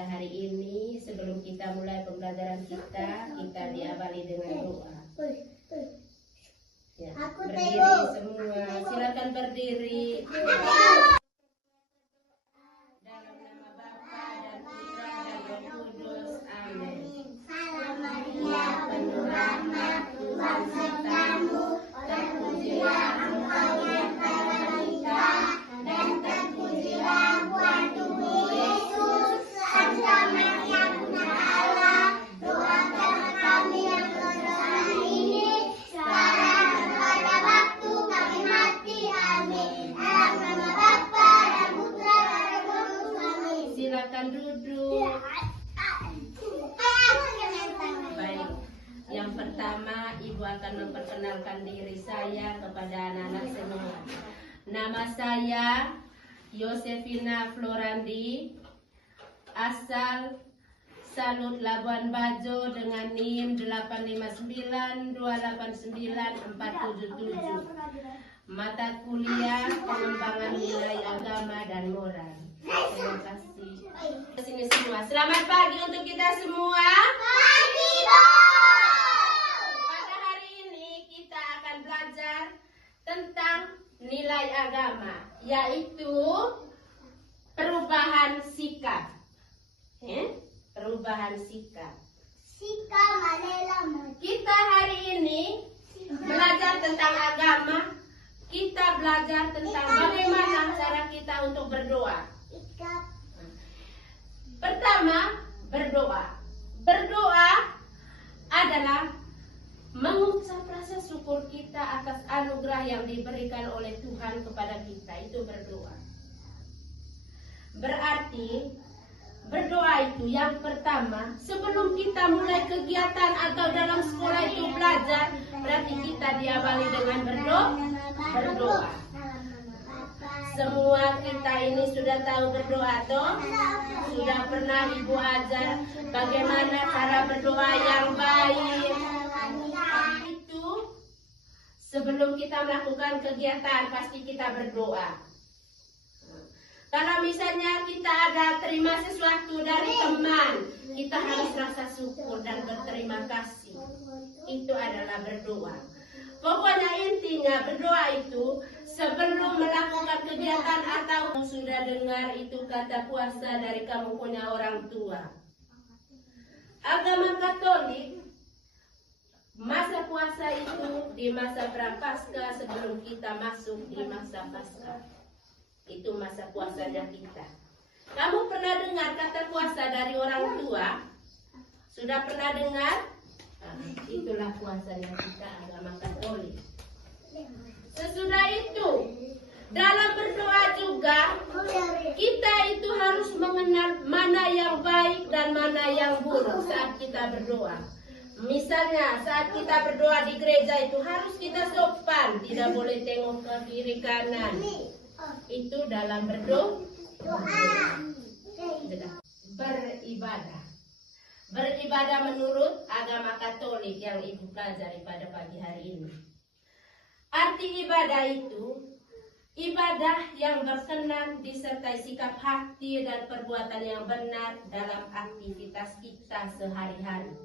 pada hari ini, sebelum kita mulai pembelajaran kita diawali dengan doa. Ya, berdiri semua, silakan berdiri. Dalam nama Bapa dan Putra dan Roh Kudus, amin. Ya, penuh rahmat Tuhan sertamu, terpujilah Engkau di antara wanita, dan terpujilah buah tubuh Yesus. Santa Maria Bunda Allah, doakan kami yang berdosa ini, sekarang dan pada waktu kami mati. Amin. Dalam nama Bapa dan Putra dan Roh Kudus, amin. Silakan duduk. Baik, yang pertama Ibu akan memperkenalkan diri saya kepada anak-anak semua. Nama saya Yosefina Florandi, asal Salut Labuan Bajo dengan NIM 859289477. Mata kuliah pengembangan nilai agama dan moral. Terima kasih. Sini semua. Selamat pagi untuk kita semua. Pagi, Bu. Pada hari ini kita akan belajar tentang nilai agama, yaitu perubahan sikap. Perubahan sikap. Kita hari ini belajar tentang agama. Kita belajar tentang bagaimana cara kita untuk berdoa. Pertama, berdoa. Berdoa adalah mengucap rasa syukur kita atas anugerah yang diberikan oleh Tuhan kepada kita. Itu berdoa. Berarti berdoa itu yang pertama, sebelum kita mulai kegiatan atau dalam sekolah itu belajar, berarti kita diawali dengan berdoa. Semua kita ini sudah tahu berdoa toh? Sudah pernah Ibu ajar bagaimana cara berdoa yang baik. Itu sebelum kita melakukan kegiatan pasti kita berdoa. Kalau misalnya kita ada terima sesuatu dari teman, kita harus rasa syukur dan berterima kasih. Itu adalah berdoa. Pokoknya intinya berdoa itu sebelum melakukan kegiatan atau sudah dengar itu kata puasa dari kamu punya orang tua. Agama Katolik, masa puasa itu di masa Prapaskah sebelum kita masuk di masa Paskah. Itu masa puasanya kita. Kamu pernah dengar kata puasa dari orang tua? Sudah pernah dengar? Nah, itulah puasanya kita agama Katolik. Sesudah itu, dalam berdoa juga, kita itu harus mengenal mana yang baik dan mana yang buruk saat kita berdoa. Misalnya saat kita berdoa di gereja itu harus kita sopan, tidak boleh tengok ke kiri kanan. Itu dalam berdoa. Beribadah. Beribadah menurut agama Katolik yang Ibu pelajari pada pagi hari ini. Arti ibadah itu ibadah yang berkenan disertai sikap hati dan perbuatan yang benar dalam aktivitas kita sehari-hari.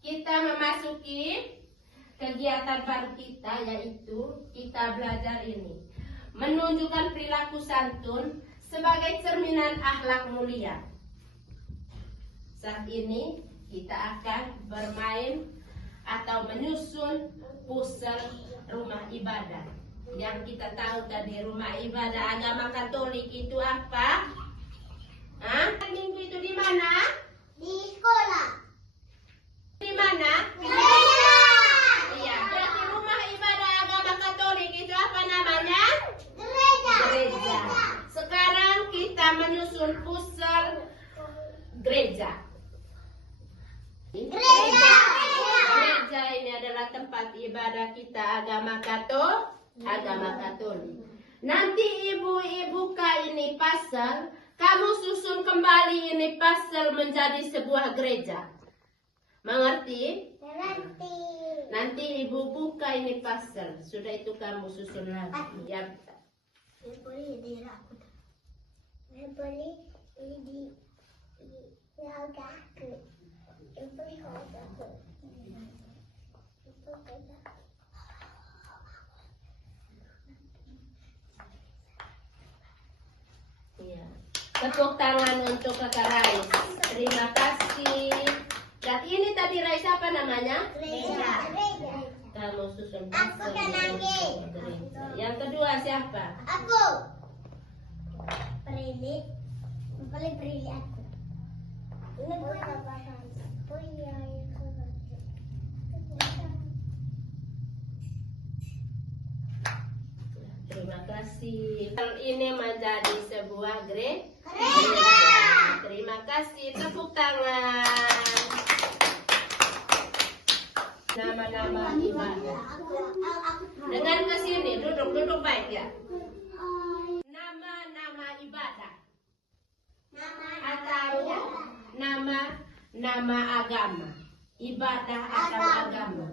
Kita memasuki kegiatan baru kita, yaitu kita belajar ini menunjukkan perilaku santun sebagai cerminan akhlak mulia. Saat ini kita akan bermain atau menyusun puzzle rumah ibadah. Yang kita tahu tadi rumah ibadah agama Katolik itu apa? Minggu itu di mana? Di sekolah. Di mana? Gereja. Iya, jadi rumah ibadah agama Katolik itu apa namanya? Gereja. Gereja. Sekarang kita menyusun puzzle gereja. Gereja. Gereja ini adalah tempat ibadah kita agama Katolik. Nanti ibu buka ini puzzle, kamu susun kembali ini puzzle menjadi sebuah gereja. Mengerti? Mengerti. Nanti ibu buka ini pasal. Sudah itu kamu susun lagi. Ya. Ya. Tepuk tangan untuk Kakak Rais. Terima kasih. Dan ini tadi Rais apa namanya? Kamu susun pasal. Yang kedua siapa? Aku. Prilly. Paling Prilly aku. Ini gue apa? Oh iya. Terima kasih. Ini menjadi sebuah gereja. Terima kasih. Tepuk tangan. Nama-nama ibadah. Dengan ke sini, duduk baik ya. Nama-nama ibadah atau nama agama, ibadah atau agama.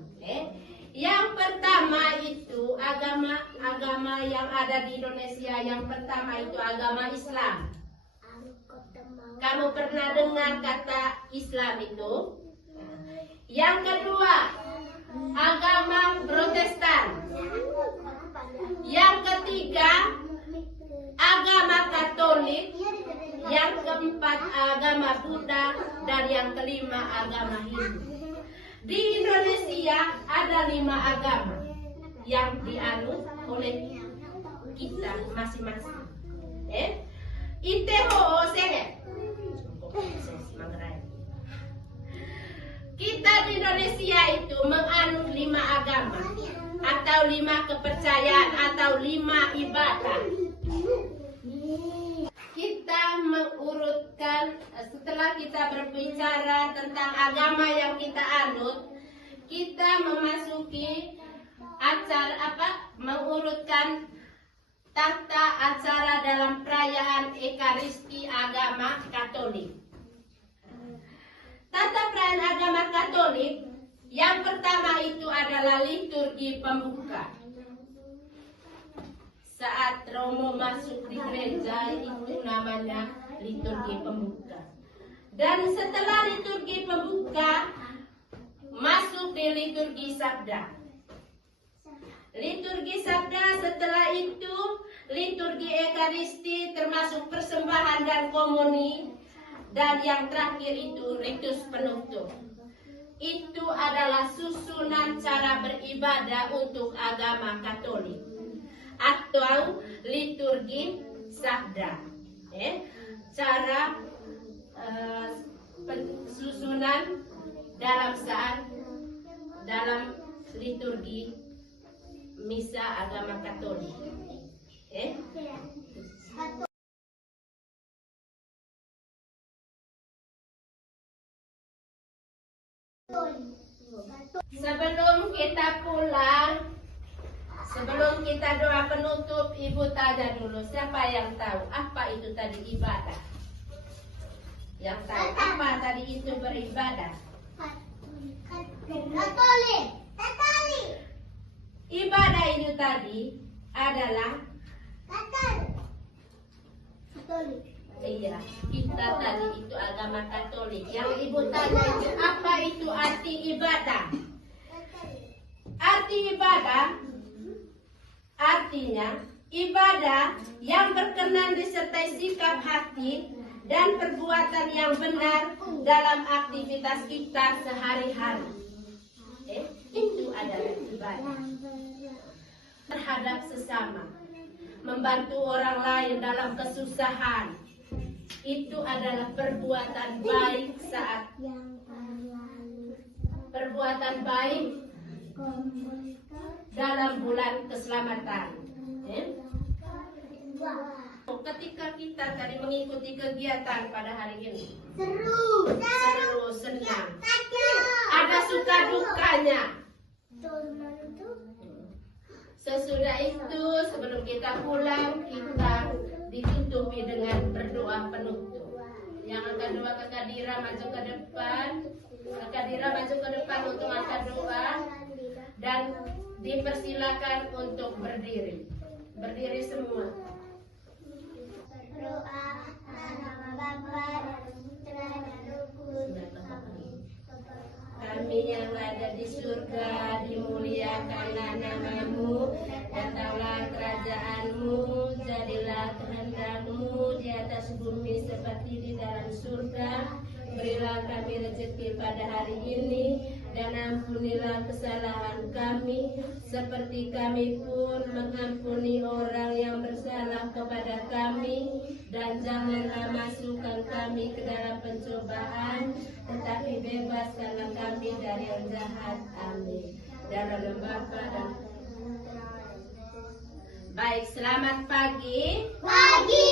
Yang pertama itu agama yang ada di Indonesia. Yang pertama itu agama Islam. Kamu pernah dengar kata Islam itu? Yang kedua, agama Protestan. Yang ketiga, agama Katolik. Yang keempat, agama Buddha. Dan yang kelima, agama Hindu. Di Indonesia ada 5 agama yang dianut oleh kita masing-masing. Kita di Indonesia itu menganut 5 agama atau 5 kepercayaan atau 5 ibadah. Kita mengurutkan, setelah kita berbicara tentang agama yang kita anut, kita memasuki mengurutkan tata acara dalam perayaan Ekaristi agama Katolik. Tata perayaan agama Katolik yang pertama itu adalah liturgi pembuka. Saat Romo masuk di gereja itu namanya liturgi pembuka. Dan setelah liturgi pembuka masuk di liturgi sabda. Liturgi sabda, setelah itu liturgi Ekaristi termasuk persembahan dan komuni. Dan yang terakhir itu ritus penutup. Itu adalah susunan cara beribadah untuk agama Katolik atau liturgi sabda. Cara susunan dalam liturgi misa agama Katolik. Sebelum kita pulang, sebelum kita doa penutup, Ibu tanya dulu, siapa yang tahu apa itu tadi ibadah? Yang tahu apa tadi itu beribadah? Katolik. Ibadah itu tadi adalah Katolik. Iya, kita tadi itu agama Katolik. Yang Ibu tanya itu apa itu arti ibadah? Arti ibadah artinya ibadah yang berkenan disertai sikap hati dan perbuatan yang benar dalam aktivitas kita sehari-hari. Itu adalah ibadah terhadap sesama, membantu orang lain dalam kesusahan. Itu adalah perbuatan baik saat perbuatan baik dalam bulan keselamatan. Ketika kita tadi mengikuti kegiatan pada hari ini, seru, senang. Ada suka dukanya. Sesudah itu, sebelum kita pulang, kita ditutupi dengan berdoa penutup. Yang akan doa Kakak Dira maju ke depan. Kakak Dira maju ke depan untuk angkat doa. dan dipersilakan untuk berdiri. Berdiri semua. Berdoa atas nama Bapa dan Putra dan Roh Kudus. Kami yang ada di surga, dimuliakanlah namamu, datanglah kerajaanmu, jadilah kehendak-Mu di atas bumi seperti di dalam surga. Berilah kami rezeki pada hari ini, dan ampunilah kesalahan kami, seperti kami pun mengampuni orang yang bersalah kepada kami. Dan janganlah masukkan kami ke dalam pencobaan, tetapi bebaskanlah kami dari yang jahat. Amin. Dalam nama Bapa dan Baik, selamat pagi. Pagi,